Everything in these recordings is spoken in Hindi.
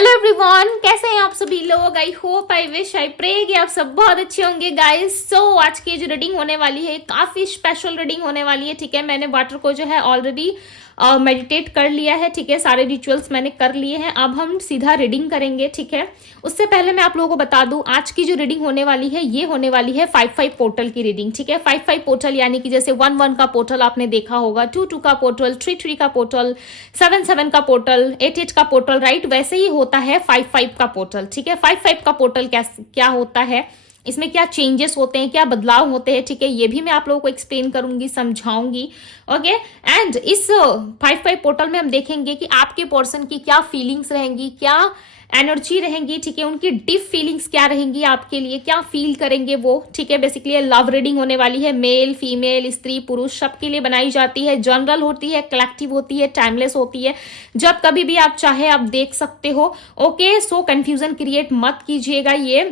हेलो एवरीवन, कैसे हैं आप सभी लोग। I hope, I wish, I pray कि आप सब बहुत अच्छे होंगे गाइस। सो आज की जो रीडिंग होने वाली है काफी स्पेशल रीडिंग होने वाली है। ठीक है, मैंने वाटर को जो है ऑलरेडी मेडिटेट कर लिया है। ठीक है, सारे रिचुअल्स मैंने कर लिए हैं। अब हम सीधा रीडिंग करेंगे। ठीक है, उससे पहले मैं आप लोगों को बता दूं आज की जो रीडिंग होने वाली है ये होने वाली है 5-5 पोर्टल की रीडिंग। ठीक है, 5-5 पोर्टल यानी कि जैसे 1-1 का पोर्टल आपने देखा होगा, 2-2 का पोर्टल, 3-3 का पोर्टल, 7-7 का पोर्टल, 8-8 का पोर्टल, राइट। वैसे ही होता है 5-5 का पोर्टल। ठीक है, 5-5 का पोर्टल क्या होता है, इसमें क्या चेंजेस होते हैं, क्या बदलाव होते हैं। ठीक है, ये भी मैं आप लोगों को एक्सप्लेन करूंगी, समझाऊंगी। ओके, एंड इस 5-5 पोर्टल में हम देखेंगे कि आपके पर्सन की क्या फीलिंग्स रहेंगी, क्या एनर्जी रहेंगी। ठीक है, उनकी डीप फीलिंग्स क्या रहेंगी आपके लिए, क्या फील करेंगे वो। ठीक है, बेसिकली लव रीडिंग होने वाली है। मेल, फीमेल, स्त्री, पुरुष सबके लिए बनाई जाती है। जनरल होती है, कलेक्टिव होती है, टाइमलेस होती है। जब कभी भी आप चाहे आप देख सकते हो। ओके, सो कंफ्यूजन क्रिएट मत कीजिएगा। ये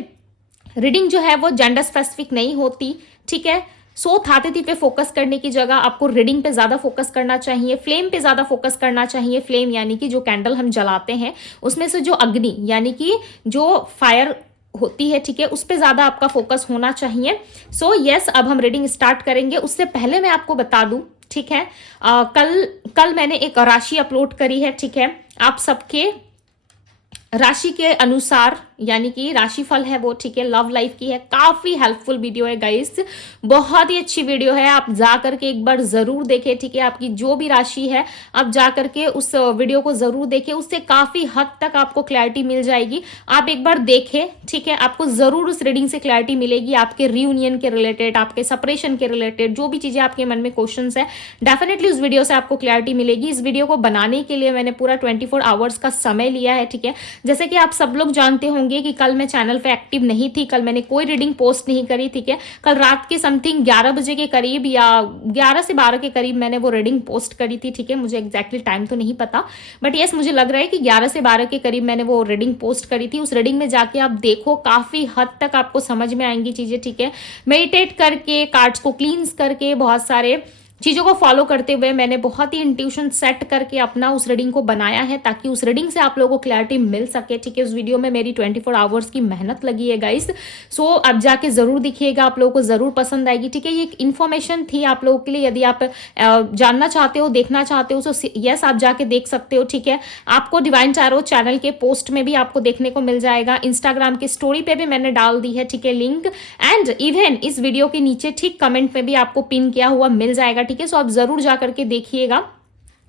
रीडिंग जो है वो जेंडर स्पेसिफिक नहीं होती। ठीक है, सो थातेती पे फोकस करने की जगह आपको रीडिंग पे ज्यादा फोकस करना चाहिए, फ्लेम पे ज्यादा फोकस करना चाहिए। फ्लेम यानी कि जो कैंडल हम जलाते हैं उसमें से जो अग्नि यानी कि जो फायर होती है, ठीक है, उस पे ज्यादा आपका फोकस होना चाहिए। सो यस, अब हम रीडिंग स्टार्ट करेंगे। उससे पहले मैं आपको बता दूं, ठीक है, कल मैंने एक राशि अपलोड करी है। ठीक है, आप सबके राशि के अनुसार यानी कि राशिफल है वो। ठीक है, लव लाइफ की है, काफी हेल्पफुल वीडियो है गाइस, बहुत ही अच्छी वीडियो है। आप जा करके एक बार जरूर देखें। ठीक है, आपकी जो भी राशि है आप जा करके उस वीडियो को जरूर देखें, उससे काफी हद तक आपको क्लैरिटी मिल जाएगी। आप एक बार देखें। ठीक है, आपको जरूर उस रीडिंग से क्लैरिटी मिलेगी, आपके रियूनियन के रिलेटेड, आपके सेपरेशन के रिलेटेड, जो भी चीजें आपके मन में क्वेश्चंस है, डेफिनेटली उस वीडियो से आपको क्लैरिटी मिलेगी। इस वीडियो को बनाने के लिए मैंने पूरा 24 आवर्स का समय लिया है। ठीक है, जैसे कि आप सब लोग जानते होंगे कि कल मैं चैनल पे एक्टिव नहीं थी, कल मैंने कोई रीडिंग पोस्ट नहीं करी। ठीक है, कल रात के समथिंग 11 बजे के करीब या 11 से 12 के करीब मैंने वो रीडिंग पोस्ट करी थी। ठीक है, मुझे एग्जैक्टली टाइम तो नहीं पता, बट यस मुझे लग रहा है कि 11 से 12 के करीब मैंने वो रीडिंग पोस्ट करी थी। उस रीडिंग में जाके आप देखो, काफी हद तक आपको समझ में आएंगी चीजें। ठीक है, मेडिटेट करके, कार्ड्स को क्लींस करके, बहुत सारे चीजों को फॉलो करते हुए मैंने बहुत ही इंट्यूशन सेट करके अपना उस रीडिंग को बनाया है, ताकि उस रीडिंग से आप लोगों को क्लैरिटी मिल सके। ठीक है, उस वीडियो में मेरी 24 आवर्स की मेहनत लगी है गाइस। सो अब जाके जरूर दिखिएगा, आप लोगों को जरूर पसंद आएगी। ठीक है, ये एक इन्फॉर्मेशन थी आप लोगों के लिए, यदि आप जानना चाहते हो, देखना चाहते हो, तो यस आप जाके देख सकते हो। ठीक है, आपको डिवाइन टैरो चैनल के पोस्ट में भी आपको देखने को मिल जाएगा, इंस्टाग्राम की स्टोरी पे भी मैंने डाल दी है। ठीक है, लिंक, एंड इवन इस वीडियो के नीचे ठीक कमेंट में भी आपको पिन किया हुआ मिल जाएगा। ठीक है, सो आप जरूर जा करके देखिएगा।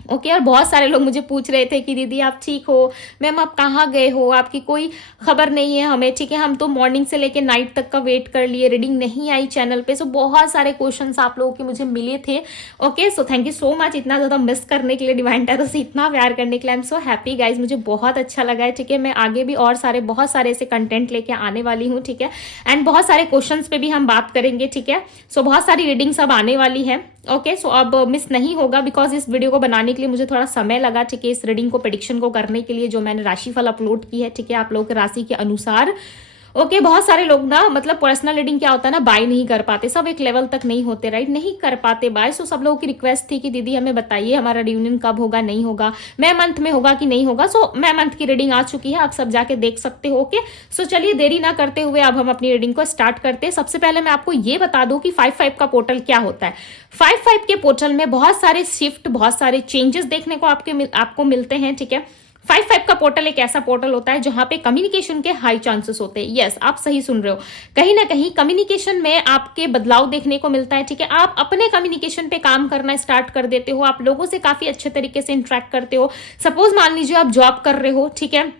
ओके, और बहुत सारे लोग मुझे पूछ रहे थे कि दीदी आप ठीक हो, मैम आप कहाँ गए हो, आपकी कोई खबर नहीं है हमें। ठीक है, हम तो मॉर्निंग से लेके नाइट तक का वेट कर लिए, रीडिंग नहीं आई चैनल पे। सो बहुत सारे क्वेश्चंस आप लोगों के मुझे मिले थे। Okay, so thank you so much इतना ज्यादा मिस करने के लिए, डिवाइन टैरो से इतना प्यार करने के लिए। I am so happy guys, मुझे बहुत अच्छा लगा है। ठीक है, मैं आगे भी और सारे बहुत सारे ऐसे कंटेंट लेके आने वाली हूँ। ठीक है, एंड बहुत सारे क्वेश्चंस पे भी हम बात करेंगे। ठीक है, सो बहुत सारी रीडिंग्स अब आने वाली है। ओके, सो अब मिस नहीं होगा, बिकॉज इस वीडियो को बनाने के लिए मुझे थोड़ा समय लगा। ठीक है, इस रीडिंग को प्रेडिक्शन को करने के लिए जो मैंने राशिफल अपलोड की है। ठीक है, आप लोगों के राशि के अनुसार। ओके, बहुत सारे लोग ना, मतलब पर्सनल रीडिंग क्या होता है ना, बाय नहीं कर पाते, सब एक लेवल तक नहीं होते, राइट, नहीं कर पाते बाय। सो सब लोगों की रिक्वेस्ट थी कि दीदी हमें बताइए हमारा रियूनियन कब होगा, नहीं होगा, मैं मंथ में होगा कि नहीं होगा। सो मैं मंथ की रीडिंग आ चुकी है, आप सब जाके देख सकते हो। ओके, सो चलिए देरी ना करते हुए अब हम अपनी रीडिंग को स्टार्ट करते हैं। सबसे पहले मैं आपको ये बता दूं कि 5-5 का पोर्टल क्या होता है। 5-5 के पोर्टल में बहुत सारे शिफ्ट, बहुत सारे चेंजेस देखने को आपको मिलते हैं। ठीक है, 5-5 का पोर्टल एक ऐसा पोर्टल होता है जहां पे कम्युनिकेशन के हाई चांसेस होते हैं। यस, आप सही सुन रहे हो, कहीं ना कहीं कम्युनिकेशन में आपके बदलाव देखने को मिलता है। ठीक है, आप अपने कम्युनिकेशन पे काम करना स्टार्ट कर देते हो, आप लोगों से काफी अच्छे तरीके से इंटरेक्ट करते हो। सपोज मान लीजिए आप जॉब कर रहे हो, ठीक है,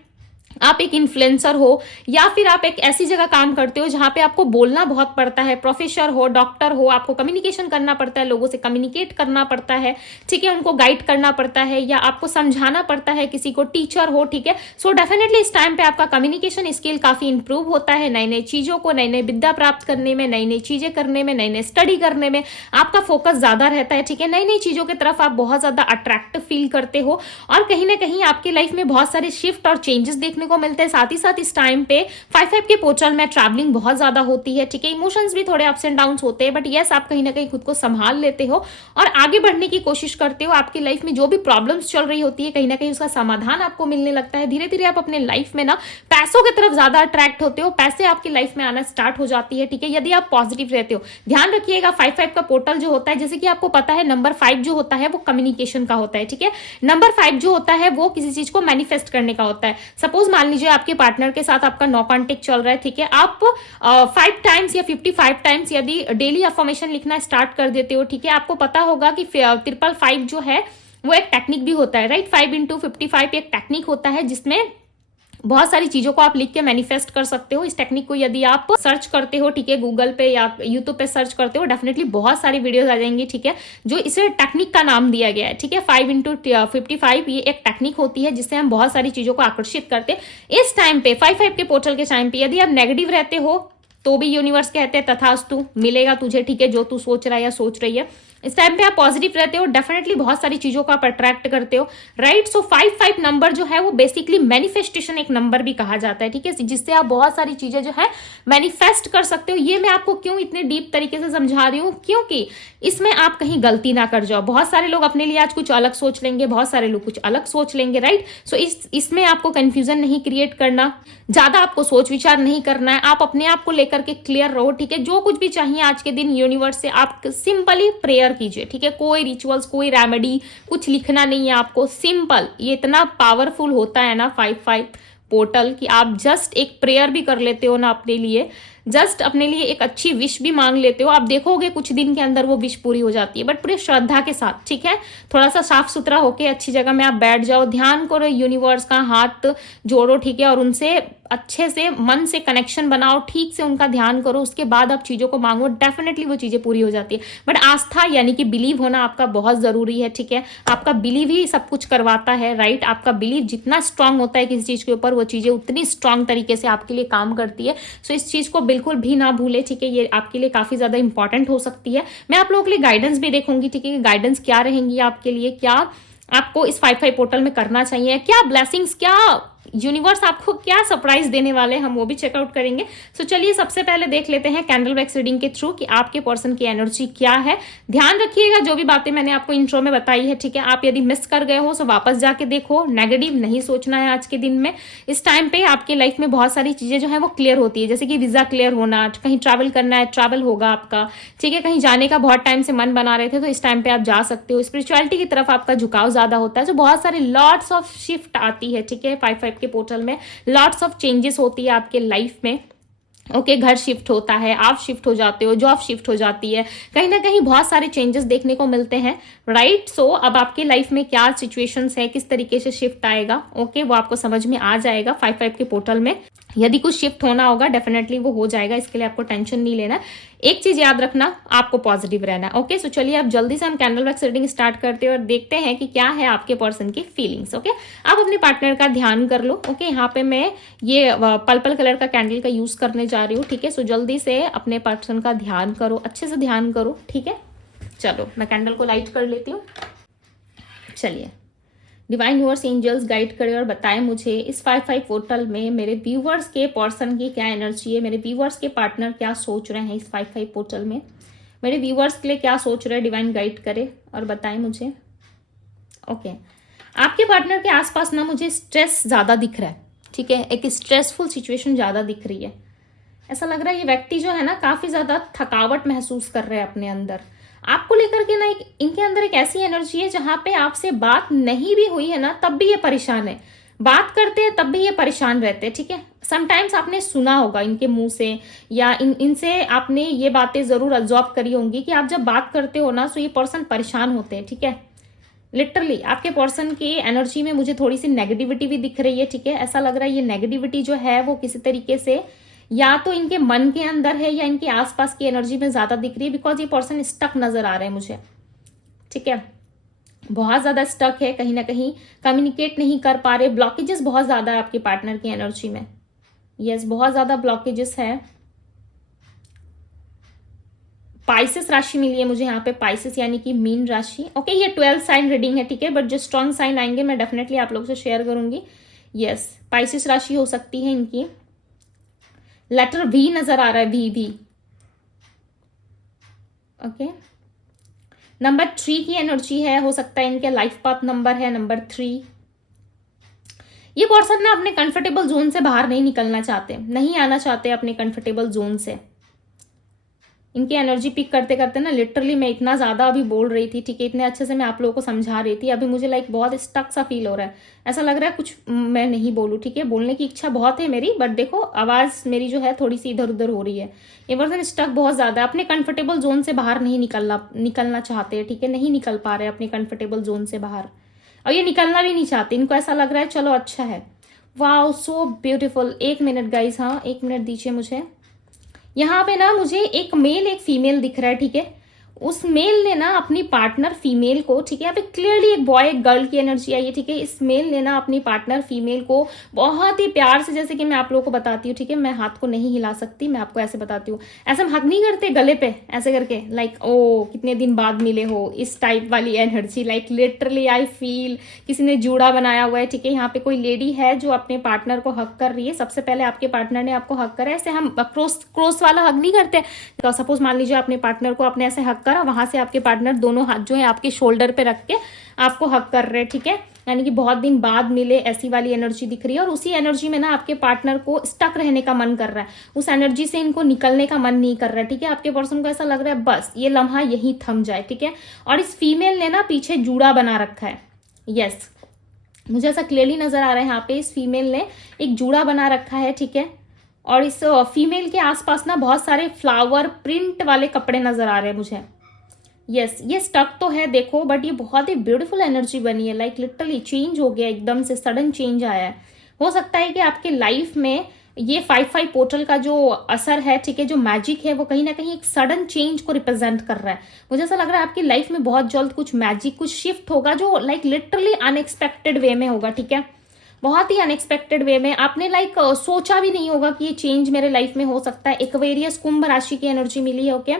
आप एक इन्फ्लुएंसर हो, या फिर आप एक ऐसी जगह काम करते हो जहां पे आपको बोलना बहुत पड़ता है, प्रोफेसर हो, डॉक्टर हो, आपको कम्युनिकेशन करना पड़ता है, लोगों से कम्युनिकेट करना पड़ता है। ठीक है, उनको गाइड करना पड़ता है या आपको समझाना पड़ता है किसी को, टीचर हो। ठीक है, सो डेफिनेटली इस टाइम पे आपका कम्युनिकेशन स्किल काफी इंप्रूव होता है। नई नई चीजों को, नई नई विद्या प्राप्त करने में, नई नई चीजें करने में, नई नई स्टडी करने में आपका फोकस ज्यादा रहता है। ठीक है, नई नई चीजों की तरफ आप बहुत ज्यादा अट्रैक्टिव फील करते हो, और कहीं ना कहीं आपकी लाइफ में बहुत सारे शिफ्ट और चेंजेस देखने को को मिलते हैं। साथ ही साथ इस टाइम पे 5/5 के पोर्टल में ट्रैवलिंग बहुत ज्यादा होती है, ठीक है। इमोशंस भी थोड़े अप्स एंड डाउन्स होते हैं, बट यस आप कहीं ना कहीं खुद को संभाल लेते हो और आगे बढ़ने की कोशिश करते हो। आपकी लाइफ में जो भी प्रॉब्लम्स चल रही होती है कहीं ना कहीं उसका समाधान आपको मिलने लगता है। धीरे धीरे आप अपने लाइफ में ना पैसों की तरफ ज्यादा अट्रैक्ट होते हो, पैसे आपकी लाइफ में आना स्टार्ट हो जाती है, ठीक है, यदि आप पॉजिटिव रहते हो। ध्यान रखिएगा 5/5 का पोर्टल जो होता है, जैसे कि आपको पता है नंबर 5 जो होता है वो कम्युनिकेशन का होता है, ठीक है। नंबर 5 जो होता है वो किसी चीज को मैनिफेस्ट करने का होता है। सपोज मान लीजिए आपके पार्टनर के साथ आपका नो कॉन्टेक्ट चल रहा है, ठीक है। आप 5 टाइम्स या 55 टाइम्स यदि डेली अफर्मेशन लिखना स्टार्ट कर देते हो, ठीक है, आपको पता होगा कि 555 जो है वो एक टेक्निक भी होता है, राइट। 5 × 55 एक टेक्निक होता है जिसमें बहुत सारी चीजों को आप लिख के मैनिफेस्ट कर सकते हो। इस टेक्निक को यदि आप सर्च करते हो, ठीक है, गूगल पे या यूट्यूब पे सर्च करते हो, डेफिनेटली बहुत सारी वीडियोस आ जाएंगी, ठीक है, जो इसे टेक्निक का नाम दिया गया है, ठीक है। 5 × 55 ये एक टेक्निक होती है जिससे हम बहुत सारी चीजों को आकर्षित करते हैं। इस टाइम पे 5/5 के पोर्टल के टाइम पे यदि आप नेगेटिव रहते हो तो भी यूनिवर्स कहते हैं तथास्तु, मिलेगा तुझे, ठीक है, जो तू सोच रहा है या सोच रही है। इस टाइम पे आप पॉजिटिव रहते हो, डेफिनेटली बहुत सारी चीजों को आप अट्रैक्ट करते हो, राइट। सो 5/5 नंबर जो है वो बेसिकली मैनिफेस्टेशन एक नंबर भी कहा जाता है, ठीक है, जिससे आप बहुत सारी चीजें जो है मैनिफेस्ट कर सकते हो। ये मैं आपको क्यों इतने डीप तरीके से समझा रही हूँ, क्योंकि इसमें आप कहीं गलती ना कर जाओ। बहुत सारे लोग अपने लिए आज कुछ अलग सोच लेंगे, बहुत सारे लोग कुछ अलग सोच लेंगे, राइट। सो इसमें आपको कंफ्यूजन नहीं क्रिएट करना, ज्यादा आपको सोच विचार नहीं करना है, आप अपने आप को लेकर के क्लियर रहो, ठीक है। जो कुछ भी चाहिए आज के दिन यूनिवर्स से आप सिंपली प्रेयर कीजिए, ठीक है। कोई रिचुअल्स, कोई रेमेडी, कुछ लिखना नहीं है आपको, सिंपल। ये इतना पावरफुल होता है ना 5/5 पोर्टल कि आप जस्ट एक प्रेयर भी कर लेते हो ना अपने लिए, जस्ट अपने लिए एक अच्छी विश भी मांग लेते हो, आप देखोगे कुछ दिन के अंदर वो विश पूरी हो जाती है, बट पूरी श्रद्धा के साथ, ठीक है। थोड़ा सा साफ सुथरा होके अच्छी जगह में आप बैठ जाओ, ध्यान करो, यूनिवर्स का हाथ जोड़ो, ठीक है, और उनसे अच्छे से मन से कनेक्शन बनाओ, ठीक से उनका ध्यान करो, उसके बाद आप चीजों को मांगो, डेफिनेटली वो चीजें पूरी हो जाती है। बट आस्था यानी कि बिलीव होना आपका बहुत जरूरी है, ठीक है। आपका बिलीव ही सब कुछ करवाता है, राइट। आपका बिलीव जितना स्ट्रांग होता है किसी चीज के ऊपर, वो चीजें उतनी स्ट्रांग तरीके से आपके लिए काम करती है। सो इस चीज को बिल्कुल भी ना भूले, ठीक है, ये आपके लिए काफी ज्यादा इंपॉर्टेंट हो सकती है। मैं आप लोगों के लिए गाइडेंस भी देखूंगी, ठीक है, गाइडेंस क्या रहेंगी आपके लिए, क्या आपको इस 5/5 पोर्टल में करना चाहिए, क्या ब्लेसिंग्स, क्या यूनिवर्स आपको क्या सरप्राइज देने वाले हैं, हम वो भी चेकआउट करेंगे। सो चलिए सबसे पहले देख लेते हैं कैंडल वैक्स रीडिंग के थ्रू कि आपके पर्सन की एनर्जी क्या है। ध्यान रखिएगा जो भी बातें मैंने आपको इंट्रो में बताई है, ठीक है, आप यदि मिस कर गए हो तो वापस जाके देखो। नेगेटिव नहीं सोचना है आज के दिन में। इस टाइम पे आपकी लाइफ में बहुत सारी चीजें जो है वो क्लियर होती है, जैसे कि वीजा क्लियर होना, कहीं ट्रैवल करना है, ट्रैवल होगा आपका, ठीक है, कहीं जाने का बहुत टाइम से मन बना रहे थे तो इस टाइम पे आप जा सकते हो। स्पिरिचुअलिटी की तरफ आपका झुकाव ज्यादा होता है, तो बहुत सारे लॉट्स ऑफ शिफ्ट आती है, ठीक है, 5/5 के पोर्टल में लॉट्स ऑफ चेंजेस होती है आपके लाइफ में। ओके, घर शिफ्ट होता है, आप शिफ्ट हो जाते हो, जॉब शिफ्ट हो जाती है, कहीं ना कहीं बहुत सारे चेंजेस देखने को मिलते हैं, राइट। सो अब आपकी लाइफ में क्या सिचुएशंस है, किस तरीके से शिफ्ट आएगा, ओके, वो आपको समझ में आ जाएगा 5/5 के पोर्टल में। यदि कुछ शिफ्ट होना होगा डेफिनेटली वो हो जाएगा, इसके लिए आपको टेंशन नहीं लेना। एक चीज याद रखना, आपको पॉजिटिव रहना है, ओके। सो चलिए अब जल्दी से हम कैंडल वैक्स रीडिंग स्टार्ट करते हैं और देखते हैं कि क्या है आपके पर्सन की फीलिंग्स, ओके। आप अपने पार्टनर का ध्यान कर लो, ओके। यहाँ पे मैं ये पर्पल कलर का कैंडल का यूज करने जा रही हूँ, ठीक है। सो जल्दी से अपने पर्सन का ध्यान करो, अच्छे से ध्यान करो, ठीक है। चलो मैं कैंडल को लाइट कर लेती हूँ। चलिए डिवाइन यूनिवर्स एंजल्स गाइड करे और बताएं मुझे इस 5/5 पोर्टल में मेरे व्यूवर्स के पर्सन की क्या एनर्जी है, मेरे व्यूवर्स के पार्टनर क्या सोच रहे हैं इस 5/5 पोर्टल में, मेरे व्यूवर्स के लिए क्या सोच रहे हैं, डिवाइन गाइड करे और बताएं मुझे, ओके। आपके पार्टनर के आसपास ना मुझे स्ट्रेस ज्यादा दिख रहा है, ठीक है, एक स्ट्रेसफुल सिचुएशन ज्यादा दिख रही है। ऐसा लग रहा है ये व्यक्ति जो है ना काफी ज्यादा थकावट महसूस कर रहे हैं अपने अंदर, आपको लेकर के ना इनके अंदर एक ऐसी एनर्जी है जहां पे आपसे बात नहीं भी हुई है ना तब भी ये परेशान है, बात करते हैं तब भी ये परेशान रहते हैं, ठीक है। समटाइम्स आपने सुना होगा इनके मुंह से या इनसे आपने ये बातें जरूर ऑब्जर्व करी होंगी कि आप जब बात करते हो ना तो ये पर्सन परेशान होते हैं, ठीक है। लिटरली आपके पर्सन की एनर्जी में मुझे थोड़ी सी नेगेटिविटी भी दिख रही है, ठीक है। ऐसा लग रहा है ये नेगेटिविटी जो है वो किसी तरीके से या तो इनके मन के अंदर है या इनके आसपास की एनर्जी में ज्यादा दिख रही है, बिकॉज ये पर्सन स्टक नजर आ रहे हैं मुझे, ठीक है। बहुत ज्यादा स्टक है, कहीं ना कहीं कम्युनिकेट नहीं कर पा रहे, ब्लॉकेजेस बहुत ज्यादा है आपके पार्टनर की एनर्जी में, यस बहुत ज्यादा ब्लॉकेजेस है। पाइसेस राशि मिली है मुझे यहाँ पे, पाइसेस यानी कि मीन राशि, ओके। ये 12 साइन रीडिंग है, ठीक है, बट जो स्ट्रॉन्ग साइन आएंगे मैं डेफिनेटली आप लोगों से शेयर करूंगी। यस, पाइसेस राशि हो सकती है इनकी। लेटर वी नजर आ रहा है, वी। ओके, नंबर 3 की एनर्जी है, हो सकता है इनके लाइफ पाथ नंबर है नंबर 3। ये पर्सन ना अपने कंफर्टेबल जोन से बाहर नहीं निकलना चाहते, नहीं आना चाहते अपने कंफर्टेबल जोन से। इनकी एनर्जी पिक करते करते ना लिटरली मैं इतना ज़्यादा अभी बोल रही थी, ठीक है, इतने अच्छे से मैं आप लोगों को समझा रही थी, अभी मुझे लाइक बहुत स्टक सा फील हो रहा है। ऐसा लग रहा है कुछ मैं नहीं बोलूँ, ठीक है, बोलने की इच्छा बहुत है मेरी, बट देखो आवाज़ मेरी जो है थोड़ी सी इधर उधर हो रही है। ये पर्सन स्टक बहुत ज़्यादा है, अपने कंफर्टेबल जोन से बाहर नहीं निकलना चाहते हैं, ठीक है, नहीं निकल पा रहे अपने कंफर्टेबल जोन से बाहर, और ये निकलना भी नहीं चाहते। इनको ऐसा लग रहा है चलो अच्छा है। Wow, so beautiful. 1 minute guys, हाँ 1 मिनट दीजिए मुझे। यहाँ पे ना मुझे एक मेल एक फीमेल दिख रहा है, ठीक है। उस मेल ने ना अपनी पार्टनर फीमेल को, ठीक है, यहाँ पे क्लियरली एक बॉय एक गर्ल की एनर्जी आई है, ठीक है। इस मेल ने ना अपनी पार्टनर फीमेल को बहुत ही प्यार से, जैसे कि मैं आप लोगों को बताती हूँ, ठीक है, मैं हाथ को नहीं हिला सकती, मैं आपको ऐसे बताती हूँ, ऐसे हम हग नहीं करते गले पे ऐसे करके, लाइक ओ कितने दिन बाद मिले हो, इस टाइप वाली energy. Like literally I feel किसी ने जूड़ा बनाया हुआ है, ठीक है। यहाँ पे कोई लेडी है जो अपने पार्टनर को हक कर रही है। सबसे पहले आपके पार्टनर ने आपको हक करा, ऐसे हम क्रॉस वाला हक नहीं करते। तो सपोज मान लीजिए अपने पार्टनर को आपने ऐसे हक करा, वहां से आपके पार्टनर दोनों हाथ जो है आपके शोल्डर पे रख के आपको हक कर रहे हैं, ठीक है। यानी कि बहुत दिन बाद मिले, ऐसी वाली एनर्जी दिख रही है। और उसी एनर्जी में ना आपके पार्टनर को स्टक रहने का मन कर रहा है, उस एनर्जी से इनको निकलने का मन नहीं कर रहा है, ठीक है। आपके पर्सन को ऐसा लग रहा है बस ये लम्हा यहीं थम जाए, ठीक है। और इस फीमेल ने ना पीछे जूड़ा बना रखा है। यस, मुझे ऐसा क्लियरली नजर आ रहा है, यहाँ पे इस फीमेल ने एक जूड़ा बना रखा है, ठीक है। और इस फीमेल के आसपास ना बहुत सारे फ्लावर प्रिंट वाले कपड़े नजर आ रहे हैं मुझे। यस, ये स्टक तो है देखो, बट ये बहुत ही ब्यूटीफुल एनर्जी बनी है। लाइक लिटरली चेंज हो गया, एकदम से सडन चेंज आया है। हो सकता है कि आपके लाइफ में ये 5-5 पोर्टल का जो असर है, ठीक है, जो मैजिक है, वो कहीं ना कहीं एक सडन चेंज को रिप्रेजेंट कर रहा है। मुझे ऐसा लग रहा है आपकी लाइफ में बहुत जल्द कुछ मैजिक, कुछ शिफ्ट होगा जो लाइक लिटरली अनएक्सपेक्टेड वे में होगा, ठीक है। बहुत ही अनएक्सपेक्टेड वे में, आपने लाइक सोचा भी नहीं होगा कि ये चेंज मेरे लाइफ में हो सकता है। एक्वेरियस कुंभ राशि की एनर्जी मिली है, ओके।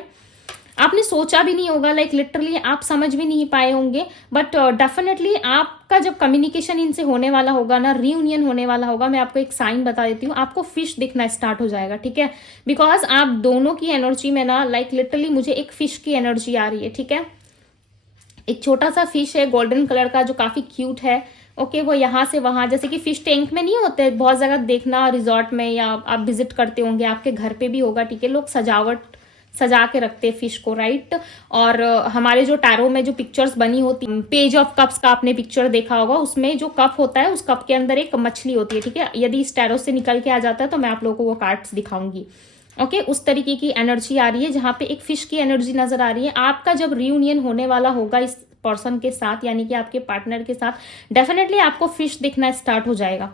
आपने सोचा भी नहीं होगा, लाइक लिटरली आप समझ भी नहीं पाए होंगे, बट डेफिनेटली आपका जब कम्युनिकेशन इनसे होने वाला होगा ना, रियूनियन होने वाला होगा, मैं आपको एक साइन बता देती हूँ, आपको फिश दिखना स्टार्ट हो जाएगा, ठीक है। बिकॉज आप दोनों की एनर्जी में ना लाइक लिटरली मुझे एक फिश की एनर्जी आ रही है, ठीक है। एक छोटा सा फिश है गोल्डन कलर का जो काफी क्यूट है, ओके। वो यहाँ से वहां, जैसे कि फिश टैंक में नहीं होते, बहुत जगह देखना रिजॉर्ट में, या आप विजिट करते होंगे, आपके घर पे भी होगा, ठीक है। लोग सजा के रखते हैं फिश को, राइट। और हमारे जो टैरो में जो पिक्चर्स बनी होती, पेज ऑफ कप्स का आपने पिक्चर देखा होगा, उसमें जो कप होता है उस कप के अंदर एक मछली होती है, ठीक है। यदि इस टैरो से निकल के आ जाता है तो मैं आप लोगों को वो कार्ड्स दिखाऊंगी, ओके। उस तरीके की एनर्जी आ रही है, जहां पे एक फिश की एनर्जी नजर आ रही है। आपका जब रियूनियन होने वाला होगा इस पर्सन के साथ, यानी कि आपके पार्टनर के साथ, डेफिनेटली आपको फिश दिखना स्टार्ट हो जाएगा,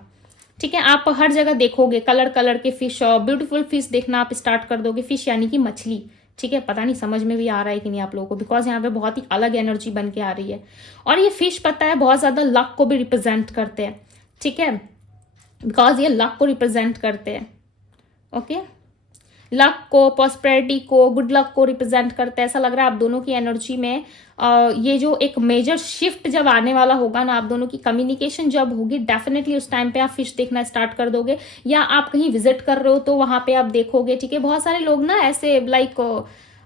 ठीक है। आप हर जगह देखोगे कलर कलर के फिश, ब्यूटीफुल फिश देखना आप स्टार्ट कर दोगे। फिश यानी कि मछली, ठीक है। पता नहीं समझ में भी आ रहा है कि नहीं आप लोगों को, बिकॉज यहाँ पे बहुत ही अलग एनर्जी बन के आ रही है। और ये फिश पता है बहुत ज्यादा लक को भी रिप्रेजेंट करते हैं, ठीक है, बिकॉज ये लक को रिप्रेजेंट करते हैं, ओके। लक को, प्रॉस्पेरिटी को, गुड लक को रिप्रेजेंट करते हैं। ऐसा लग रहा है आप दोनों की एनर्जी में ये जो एक मेजर शिफ्ट जब आने वाला होगा ना, आप दोनों की कम्युनिकेशन जब होगी, डेफिनेटली उस टाइम पे आप फिश देखना स्टार्ट कर दोगे। या आप कहीं विजिट कर रहे हो तो वहां पे आप देखोगे, ठीक है। बहुत सारे लोग ना ऐसे लाइक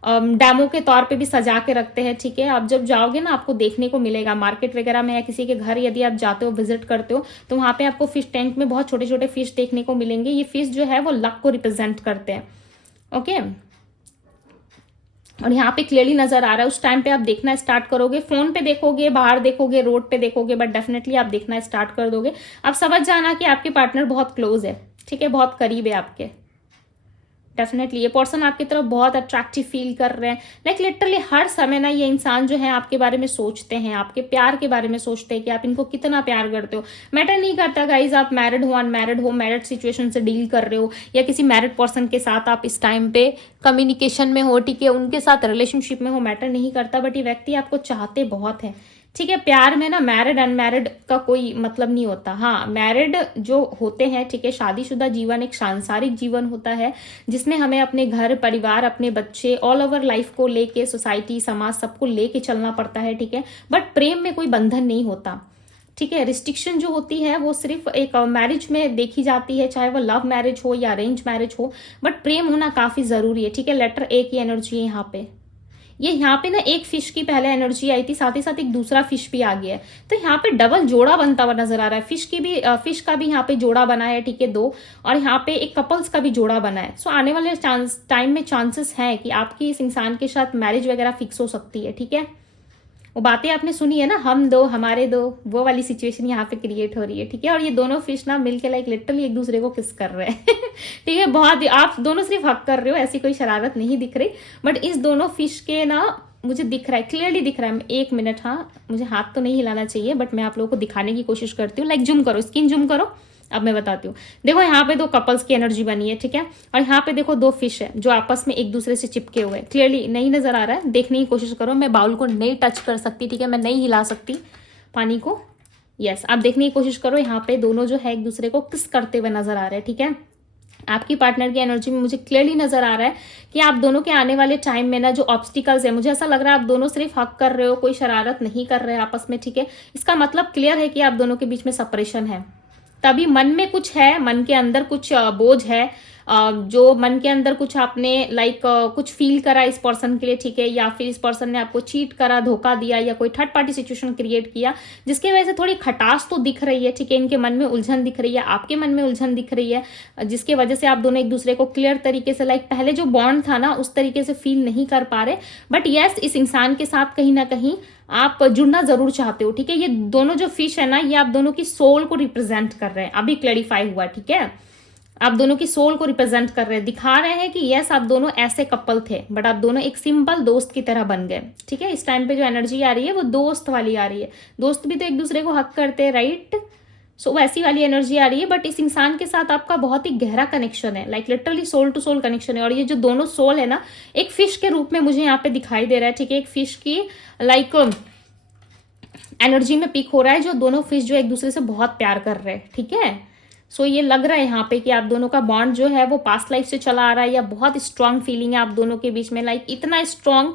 डैमो के तौर पे भी सजा के रखते हैं, ठीक है। आप जब जाओगे ना आपको देखने को मिलेगा मार्केट वगैरह में, या किसी के घर यदि आप जाते हो, विजिट करते हो, तो वहां पे आपको फिश टैंक में बहुत छोटे छोटे फिश देखने को मिलेंगे। ये फिश जो है वो लक को रिप्रेजेंट करते हैं, ओके। और यहाँ पे क्लियरली नजर आ रहा है, उस टाइम पे आप देखना स्टार्ट करोगे। फोन पे देखोगे, बाहर देखोगे, रोड पे देखोगे, बट डेफिनेटली आप देखना स्टार्ट कर दोगे। आप समझ जाना कि आपके पार्टनर बहुत क्लोज है, ठीक है, बहुत करीब है आपके। डेफिनेटली ये पर्सन आपकी तरफ बहुत अट्रैक्टिव फील कर रहे हैं। लाइक लिटरली हर समय ना ये इंसान जो है आपके बारे में सोचते हैं, आपके प्यार के बारे में सोचते हैं कि आप इनको कितना प्यार करते हो। मैटर नहीं करता गाइज आप मैरिड हो, अनमैरिड हो, मैरिड सिचुएशन से डील कर रहे हो, या किसी मैरिड पर्सन के साथ आप इस टाइम पे कम्युनिकेशन में हो, ठीक है, उनके साथ रिलेशनशिप में हो, मैटर नहीं करता। बट ये व्यक्ति आपको चाहते बहुत है, ठीक है। प्यार में ना मैरिड अनमैरिड का कोई मतलब नहीं होता। हाँ, मैरिड जो होते हैं, ठीक है, शादीशुदा जीवन एक सांसारिक जीवन होता है, जिसमें हमें अपने घर परिवार, अपने बच्चे, ऑल ओवर लाइफ को लेके, सोसाइटी समाज सबको लेके चलना पड़ता है, ठीक है। बट प्रेम में कोई बंधन नहीं होता। ठीक है। रिस्ट्रिक्शन जो होती है वो सिर्फ एक मैरिज में देखी जाती है, चाहे वो लव मैरिज हो या अरेंज मैरिज हो, बट प्रेम होना काफी जरूरी है, ठीक है। लेटर ए की एनर्जी है यहाँ पे। ये यहाँ पे ना एक फिश की पहले एनर्जी आई थी, साथ ही साथ एक दूसरा फिश भी आ गया है, तो यहाँ पे डबल जोड़ा बनता हुआ नजर आ रहा है। फिश का भी यहाँ पे जोड़ा बना है, ठीक है, 2, और यहाँ पे एक कपल्स का भी जोड़ा बना है। सो आने वाले टाइम में चांसेस है कि आपकी इस इंसान के साथ मैरिज वगैरह फिक्स हो सकती है, ठीक है। वो बातें आपने सुनी है ना, हम दो हमारे दो, वो वाली सिचुएशन यहाँ पे क्रिएट हो रही है, ठीक है। और ये दोनों फिश ना मिलके लाइक लिटरली एक दूसरे को किस कर रहे हैं ठीक है। बहुत आप दोनों सिर्फ हक कर रहे हो, ऐसी कोई शरारत नहीं दिख रही, बट इस दोनों फिश के ना मुझे दिख रहा है, क्लियरली दिख रहा है। एक मिनट, हाँ मुझे हाथ तो नहीं हिलाना चाहिए, बट मैं आप लोगों को दिखाने की कोशिश करती हूँ। लाइक जूम करो, स्क्रीन जूम करो, अब मैं बताती हूँ। देखो यहाँ पे 2 कपल्स की एनर्जी बनी है, ठीक है, और यहाँ पे देखो 2 फिश है जो आपस में एक दूसरे से चिपके हुए हैं। क्लियरली नहीं नजर आ रहा है, देखने की कोशिश करो। मैं बाउल को नहीं टच कर सकती, ठीक है, मैं नहीं हिला सकती पानी को। यस, आप देखने की कोशिश करो, यहाँ पे दोनों जो है एक दूसरे को किस करते हुए नजर आ रहे हैं, ठीक है। आपकी पार्टनर की एनर्जी में मुझे क्लियरली नजर आ रहा है कि आप दोनों के आने वाले टाइम में ना जो ऑब्स्टिकल्स है, मुझे ऐसा लग रहा है आप दोनों सिर्फ हक कर रहे हो, कोई शरारत नहीं कर रहे आपस में, ठीक है। इसका मतलब क्लियर है कि आप दोनों के बीच में सेपरेशन है। तभी मन में कुछ है, मन के अंदर कुछ बोझ है, जो मन के अंदर कुछ आपने लाइक कुछ फील करा इस पर्सन के लिए, ठीक है, या फिर इस पर्सन ने आपको चीट करा, धोखा दिया, या कोई थर्ड पार्टी सिचुएशन क्रिएट किया, जिसकी वजह से थोड़ी खटास तो दिख रही है, ठीक है। इनके मन में उलझन दिख रही है, आपके मन में उलझन दिख रही है, जिसकी वजह से आप दोनों एक दूसरे को क्लियर तरीके से लाइक पहले जो बॉन्ड था ना उस तरीके से फील नहीं कर पा रहे। बट यस, इस इंसान के साथ कहीं ना कहीं आप जुड़ना जरूर चाहते हो, ठीक है। ये दोनों जो फिश है ना, ये आप दोनों की सोल को रिप्रेजेंट कर रहे हैं, अभी क्लैरिफाई हुआ, ठीक है। आप दोनों की सोल को रिप्रेजेंट कर रहे हैं, दिखा रहे हैं कि यस आप दोनों ऐसे कपल थे, बट आप दोनों एक सिंपल दोस्त की तरह बन गए, ठीक है। इस टाइम पे जो एनर्जी आ रही है वो दोस्त वाली आ रही है। दोस्त भी तो एक दूसरे को हक करते हैं, राइट। सो वैसी वाली एनर्जी आ रही है, बट इस इंसान के साथ आपका बहुत ही गहरा कनेक्शन है, like literally soul to soul connection है। और ये जो दोनों सोल है ना, एक फिश के रूप में मुझे यहाँ पे दिखाई दे रहा है, ठीक है। एक फिश की लाइक एनर्जी में पिक हो रहा है, जो दोनों फिश जो एक दूसरे से बहुत प्यार कर रहे हैं, ठीक है। सो ये लग रहा है यहाँ पे कि आप दोनों का बॉन्ड जो है वो पास्ट लाइफ से चला आ रहा है, या बहुत स्ट्रांग फीलिंग है आप दोनों के बीच में, लाइक इतना स्ट्रांग।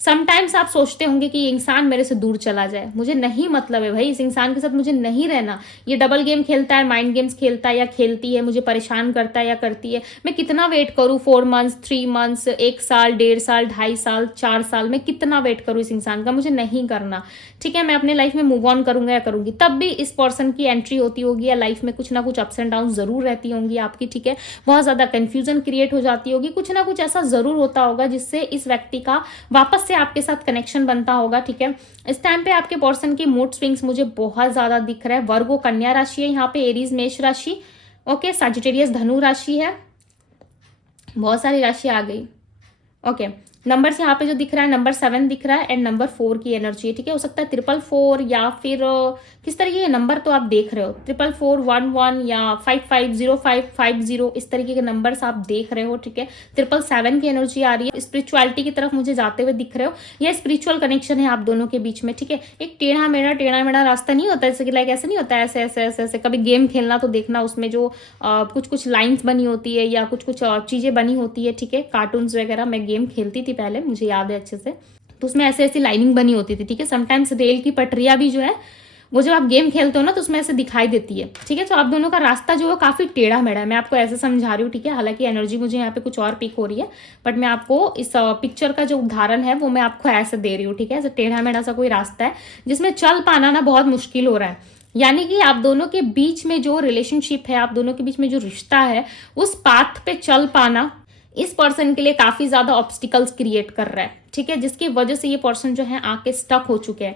समटाइम्स आप सोचते होंगे कि ये इंसान मेरे से दूर चला जाए, मुझे नहीं मतलब है भाई, इस इंसान के साथ मुझे नहीं रहना। ये डबल गेम खेलता है, माइंड गेम्स खेलता है या खेलती है, मुझे परेशान करता है या करती है। मैं कितना वेट करूं, 4 मंथ्स, 3 मंथ्स, 1 साल, 1.5 साल, 2.5 साल, 4 साल, मैं कितना वेट करूं इस इंसान का, मुझे नहीं करना, ठीक है। मैं अपने लाइफ में मूव ऑन करूंगा या करूंगी, तब भी इस पर्सन की एंट्री होती होगी, या लाइफ में कुछ ना कुछ अप्स एंड डाउन जरूर रहती होंगी आपकी, ठीक है। बहुत ज्यादा कंफ्यूजन क्रिएट हो जाती होगी, कुछ ना कुछ ऐसा जरूर होता होगा जिससे इस व्यक्ति का वापस से आपके साथ कनेक्शन बनता होगा, ठीक है। इस टाइम पे आपके पर्सन की मूड स्विंग्स मुझे बहुत ज्यादा दिख रहा है। वर्गो कन्या राशि है यहाँ पे, एरीज मेष राशि, ओके, सजिटेरियस धनु राशि है, बहुत सारी राशि आ गई, ओके। नंबर्स यहाँ पे जो दिख रहा है, नंबर 7 दिख रहा है एंड नंबर 4 की एनर्जी है, ठीक है। हो सकता है 444 या फिर किस तरीके के नंबर तो आप देख रहे हो, 44411 या 550550, इस तरीके के नंबर्स आप देख रहे हो, ठीक है। 777 की एनर्जी आ रही है, स्पिरिचुअलिटी की तरफ मुझे जाते हुए दिख रहे हो, यह स्पिरिचुअल कनेक्शन है आप दोनों के बीच में, ठीक है। एक टेढ़ा मेढ़ा रास्ता नहीं होता, जैसे कि लाइक ऐसे नहीं होता है, ऐसे ऐसे ऐसे ऐसे। कभी गेम खेलना तो देखना, उसमें जो कुछ कुछ लाइन्स बनी होती है या कुछ कुछ चीजें बनी होती है, ठीक है, कार्टून्स वगैरह। मैं गेम खेलती थी पहले, मुझे याद है अच्छे से, तो उसमें ऐसे ऐसी लाइनिंग बनी होती थी, ठीक है। समटाइम्स रेल की पटरियां भी जो है वो जब आप गेम खेलते हो ना तो उसमें ऐसे दिखाई देती है, ठीक है। तो आप दोनों का रास्ता जो है काफी टेढ़ा मेढ़ा है, मैं आपको ऐसे समझा रही हूँ, ठीक है। हालांकि एनर्जी मुझे यहाँ पे कुछ और पिक हो रही है, बट मैं आपको इस पिक्चर का जो उदाहरण है वो मैं आपको ऐसे दे रही हूँ, ठीक है। ऐसे टेढ़ा मेढ़ा सा कोई रास्ता है जिसमें चल पाना ना बहुत मुश्किल हो रहा है, यानी कि आप दोनों के बीच में जो रिलेशनशिप है, आप दोनों के बीच में जो रिश्ता है, उस पाथ पे चल पाना इस पर्सन के लिए काफी ज्यादा ऑब्स्टिकल्स क्रिएट कर रहा है, ठीक है। जिसकी वजह से ये पर्सन जो है आके स्टक हो चुके हैं,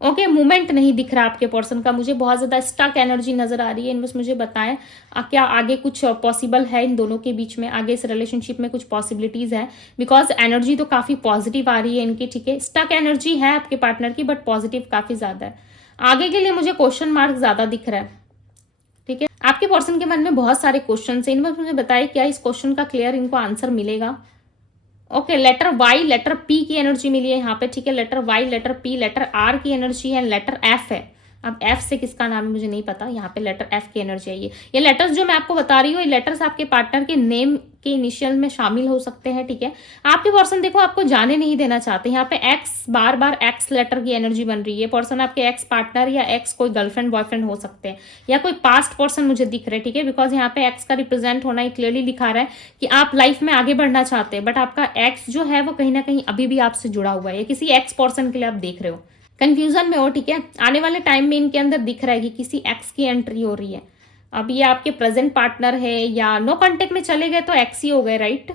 ओके। मूवमेंट नहीं दिख रहा आपके पर्सन का, मुझे बहुत ज्यादा स्टक एनर्जी नजर आ रही है। इनमें मुझे बताएं क्या आगे कुछ पॉसिबल है इन दोनों के बीच में, आगे इस रिलेशनशिप में कुछ पॉसिबिलिटीज है, बिकॉज एनर्जी तो काफी पॉजिटिव आ रही है इनकी, ठीक है। स्टक एनर्जी है आपके पार्टनर की, बट पॉजिटिव काफी ज्यादा है। आगे के लिए मुझे क्वेश्चन मार्क ज्यादा दिख रहा है, ठीक है। आपके पर्सन के मन में बहुत सारे क्वेश्चन है, इनमें मुझे बताइए क्या इस क्वेश्चन का क्लियर इनको आंसर मिलेगा। Okay, letter Y, letter P की एनर्जी मिली है यहाँ पे, ठीक है। Letter Y, letter P, letter R की एनर्जी है, लेटर एफ है। अब एफ से किसका नाम है मुझे नहीं पता, यहाँ पे लेटर एफ की एनर्जी है। ये लेटर्स जो मैं आपको बता रही हूँ, ये लेटर्स आपके पार्टनर के नेम के इनिशियल में शामिल हो सकते हैं, ठीक है। आपके पर्सन देखो आपको जाने नहीं देना चाहते। यहाँ पे एक्स, बार बार एक्स लेटर की एनर्जी बन रही है। पर्सन आपके एक्स पार्टनर या एक्स कोई गर्लफ्रेंड बॉयफ्रेंड हो सकते हैं, या कोई पास्ट पर्सन मुझे दिख रहे हैं, ठीक है। बिकॉज यहाँ पे एक्स का रिप्रेजेंट होना ही क्लियरली दिखा रहा है कि आप लाइफ में आगे बढ़ना चाहते हैं, बट आपका एक्स जो है वो कहीं ना कहीं अभी भी आपसे जुड़ा हुआ है, या किसी एक्स पर्सन के लिए आप देख रहे हो, कंफ्यूजन में हो, ठीक है। आने वाले टाइम में इनके अंदर दिख रहा है कि किसी एक्स की एंट्री हो रही है। अब ये आपके प्रेजेंट पार्टनर है या नो कांटेक्ट में चले गए तो एक्स ही हो गए, राइट।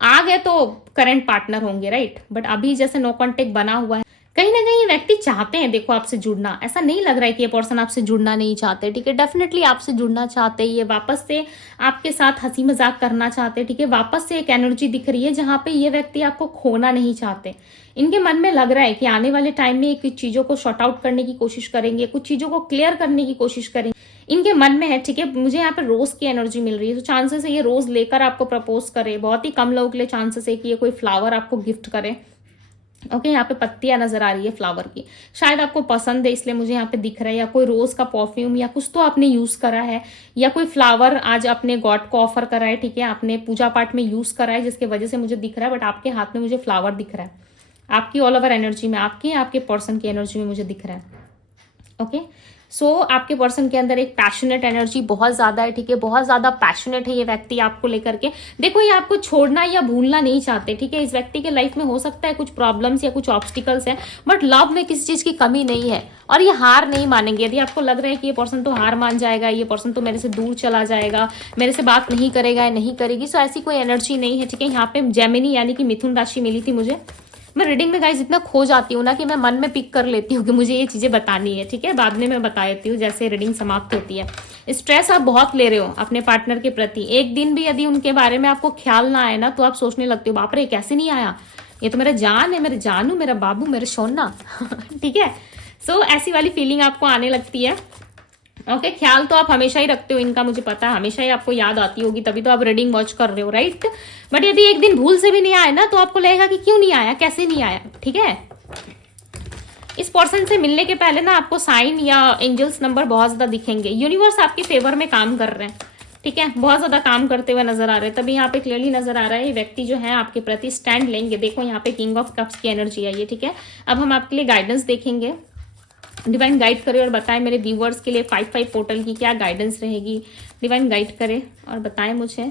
आ गए तो करंट पार्टनर होंगे, राइट। बट अभी जैसे नो कांटेक्ट बना हुआ है, कहीं ना कहीं व्यक्ति चाहते हैं देखो आपसे जुड़ना। ऐसा नहीं लग रहा है कि ये पर्सन आपसे जुड़ना नहीं चाहते, ठीक है। डेफिनेटली आपसे जुड़ना चाहते हैं, ये वापस से आपके साथ हंसी मजाक करना चाहते हैं, ठीक है। वापस से एक एनर्जी दिख रही है जहां पे ये व्यक्ति आपको खोना नहीं चाहते। इनके मन में लग रहा है कि आने वाले टाइम में कुछ चीजों को शॉर्ट आउट करने की कोशिश करेंगे, कुछ चीजों को क्लियर करने की कोशिश करेंगे, इनके मन में है, ठीक है। मुझे यहाँ पे रोज की एनर्जी मिल रही है, तो चांसेस है ये रोज लेकर आपको प्रपोज करे। बहुत ही कम लोगों के लिए चांसेस है कि ये कोई फ्लावर आपको गिफ्ट करे, ओके। यहाँ पे पत्तियां नजर आ रही है फ्लावर की, शायद आपको पसंद है इसलिए मुझे यहाँ पे दिख रहा है। या कोई रोज का परफ्यूम या कुछ तो आपने यूज करा है, या कोई फ्लावर आज अपने गॉड को ऑफर करा है, ठीक है। आपने पूजा पाठ में यूज करा है जिसकी वजह से मुझे दिख रहा है। बट आपके हाथ में मुझे फ्लावर दिख रहा है, आपकी ऑल ओवर एनर्जी में, आपके पर्सन की एनर्जी में मुझे दिख रहा है, ओके। सो आपके पर्सन के अंदर एक पैशनेट एनर्जी बहुत ज्यादा है, ठीक है। बहुत ज्यादा पैशनेट है ये व्यक्ति आपको लेकर के। देखो ये आपको छोड़ना या भूलना नहीं चाहते, ठीक है। इस व्यक्ति के लाइफ में हो सकता है कुछ प्रॉब्लम्स या कुछ ऑब्स्टिकल्स है, बट लव में किसी चीज की कमी नहीं है, और ये हार नहीं मानेंगे। यदि आपको लग रहा है कि ये पर्सन तो हार मान जाएगा, ये पर्सन तो मेरे से दूर चला जाएगा, मेरे से बात नहीं करेगा या नहीं करेगी, सो ऐसी कोई एनर्जी नहीं है, ठीक है। यहाँ पे जेमिनी यानी कि मिथुन राशि मिली थी मुझे। मैं रीडिंग में गाइस इतना खो जाती हूँ ना कि मैं मन में पिक कर लेती हूँ कि मुझे ये चीजें बतानी है, ठीक है। बाद में मैं बता देती हूँ जैसे रीडिंग समाप्त होती है। स्ट्रेस आप बहुत ले रहे हो अपने पार्टनर के प्रति। एक दिन भी यदि उनके बारे में आपको ख्याल ना आए ना, तो आप सोचने लगते हो बाप रे कैसे नहीं आया, ये तो मेरा जान है, मेरे जानू, मेरा बाबू, मेरे सोना ठीक है। सो ऐसी वाली फीलिंग आपको आने लगती है, ओके। ख्याल तो आप हमेशा ही रखते हो इनका, मुझे पता है, हमेशा ही आपको याद आती होगी, तभी तो आप रीडिंग वॉच कर रहे हो, राइट। बट यदि एक दिन भूल से भी नहीं आए ना, तो आपको लगेगा कि क्यों नहीं आया, कैसे नहीं आया, ठीक है। इस पर्सन से मिलने के पहले ना आपको साइन या एंजल्स नंबर बहुत ज्यादा दिखेंगे। यूनिवर्स आपके फेवर में काम कर रहे हैं, ठीक है। बहुत ज्यादा काम करते हुए नजर आ रहे हैं, तभी यहाँ पे क्लियरली नजर आ रहा है ये व्यक्ति जो है आपके प्रति स्टैंड लेंगे। देखो यहाँ पे किंग ऑफ कप्स की एनर्जी आई है, ठीक है। अब हम आपके लिए गाइडेंस देखेंगे। डिवाइन गाइड करे और बताएं मेरे व्यूवर्स के लिए 5/5 पोर्टल की क्या गाइडेंस रहेगी। डिवाइन गाइड करे और बताएं मुझे।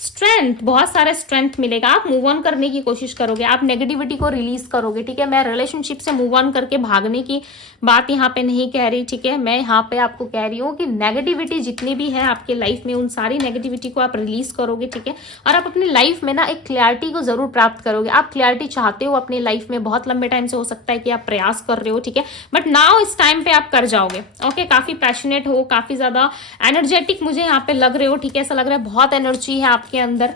स्ट्रेंथ, बहुत सारा स्ट्रेंथ मिलेगा। आप मूव ऑन करने की कोशिश करोगे, आप नेगेटिविटी को रिलीज करोगे, ठीक है। मैं रिलेशनशिप से मूव ऑन करके भागने की बात यहाँ पे नहीं कह रही, ठीक है। मैं यहाँ पे आपको कह रही हूँ कि नेगेटिविटी जितनी भी है आपके लाइफ में, उन सारी नेगेटिविटी को आप रिलीज करोगे, ठीक है। और आप अपनी लाइफ में ना एक क्लैरिटी को जरूर प्राप्त करोगे। आप क्लैरिटी चाहते हो अपनी लाइफ में, बहुत लंबे टाइम से हो सकता है कि आप प्रयास कर रहे हो, ठीक है। बट नाउ इस टाइम पे आप कर जाओगे, ओके। काफी पैशनेट हो, काफी ज्यादा एनर्जेटिक मुझे यहाँ पे लग रहे हो, ठीक है। ऐसा लग रहा है बहुत एनर्जी है आपके अंदर,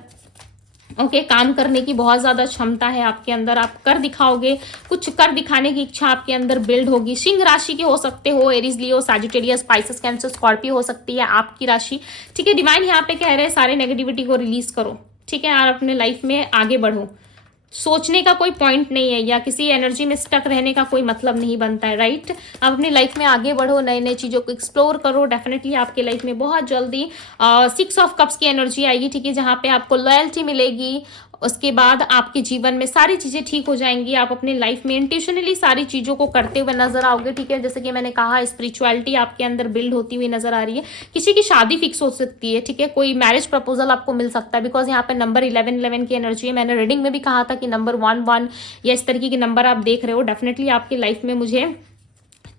ओके। काम करने की बहुत ज्यादा क्षमता है आपके अंदर, आप कर दिखाओगे, कुछ कर दिखाने की इच्छा आपके अंदर बिल्ड होगी। सिंह राशि के हो सकते हो, एरीज, लियो, सैजिटेरियस, स्पाइसेस, कैंसर, स्कॉर्पियो हो सकती है आपकी राशि, ठीक है। डिवाइन यहाँ पे कह रहे हैं सारे नेगेटिविटी को रिलीज करो, ठीक है। और अपने लाइफ में आगे बढ़ो। सोचने का कोई पॉइंट नहीं है, या किसी एनर्जी में स्टक रहने का कोई मतलब नहीं बनता है, राइट। आप अपनी लाइफ में आगे बढ़ो, नए नए चीजों को एक्सप्लोर करो। डेफिनेटली आपके लाइफ में बहुत जल्दी 6 ऑफ कप्स की एनर्जी आएगी, ठीक है। जहां पे आपको लॉयल्टी मिलेगी, उसके बाद आपके जीवन में सारी चीजें ठीक हो जाएंगी। आप अपने लाइफ में इंटेंशनली सारी चीजों को करते हुए नजर आओगे, ठीक है। जैसे कि मैंने कहा स्पिरिचुअलिटी आपके अंदर बिल्ड होती हुई नजर आ रही है। किसी की शादी फिक्स हो सकती है, ठीक है। कोई मैरिज प्रपोजल आपको मिल सकता है, बिकॉज यहाँ पे नंबर 11 की एनर्जी है। मैंने रीडिंग में भी कहा था कि नंबर 1 या इस तरीके के नंबर आप देख रहे हो। डेफिनेटली आपकी लाइफ में मुझे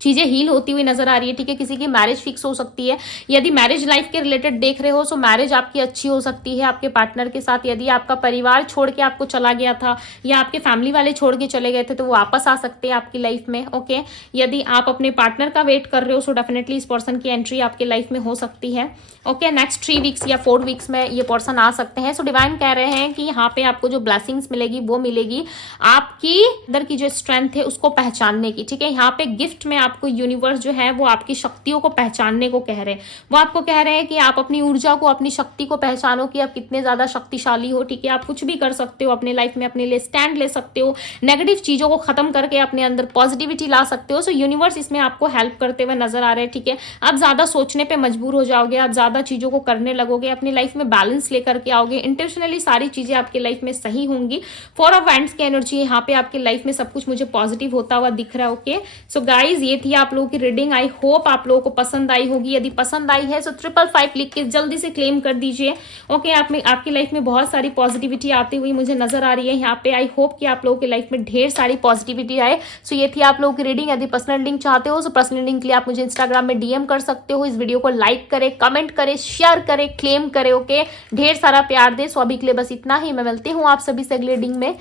चीजें हील होती हुई नजर आ रही है, ठीक है। किसी की मैरिज फिक्स हो सकती है। यदि मैरिज लाइफ के रिलेटेड देख रहे हो तो मैरिज आपकी अच्छी हो सकती है आपके पार्टनर के साथ। यदि आपका परिवार छोड़ के आपको चला गया था या आपके फैमिली वाले छोड़ के चले गए थे, तो वो वापस आ सकते हैं आपकी लाइफ में, ओके। यदि आप अपने पार्टनर का वेट कर रहे हो, सो डेफिनेटली इस पर्सन की एंट्री आपके लाइफ में हो सकती है, ओके। नेक्स्ट 3 वीक्स या 4 वीक्स में ये पर्सन आ सकते हैं। सो डिवाइन कह रहे हैं कि यहाँ पे आपको जो ब्लेसिंग्स मिलेगी वो मिलेगी आपकी अंदर की जो स्ट्रेंथ है उसको पहचानने की, ठीक है। यहाँ पे गिफ्ट में आप आपको यूनिवर्स जो है वो आपकी शक्तियों को पहचानने को कह रहे हैं। वो आपको कह रहे हैं कि आप अपनी ऊर्जा को, अपनी शक्ति को पहचानो कि आप कितने ज्यादा शक्तिशाली हो। ठीक है, आप कुछ भी कर सकते हो अपने लाइफ में, अपने लिए स्टैंड ले सकते हो, नेगेटिव चीजों को खत्म करके अपने अंदर पॉजिटिविटी ला सकते हो। सो यूनिवर्स इसमें आपको हेल्प करते हुए नजर आ रहे हैं। ठीक है, आप ज्यादा सोचने पे मजबूर हो जाओगे, आप ज्यादा चीजों को करने लगोगे, अपनी लाइफ में बैलेंस लेकर के आओगे, इंटेंशनली सारी चीजें आपकी लाइफ में सही होंगी। 4 ऑफ वैंड्स की एनर्जी यहाँ पे आपकी लाइफ में सब कुछ मुझे पॉजिटिव होता हुआ दिख रहा है। ओके, सो गाइज ये थी आप लोगों की रीडिंग। आई होप आप लोगों को पसंद आई होगी। यदि पसंद आई है तो 555 लिख के जल्दी से क्लेम कर दीजिए। ओके, आपकी लाइफ में बहुत सारी पॉजिटिविटी आती हुई मुझे नजर आ रही है यहाँ पे। आई होप कि आप लोगों की लाइफ में ढेर सारी पॉजिटिविटी आए। सो ये थी आप लोगों की रीडिंग। यदि पर्सनल रीडिंग चाहते हो तो पर्सनल रीडिंग के लिए आप मुझे इंस्टाग्राम में डीएम कर सकते हो। इस वीडियो को लाइक करें, कमेंट करें, शेयर करें, क्लेम करें। ओके, ढेर सारा प्यार दे। सो अभी के लिए बस इतना ही। मैं मिलती हूँ आप सभी से अगली रीडिंग में।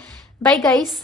Bye guys.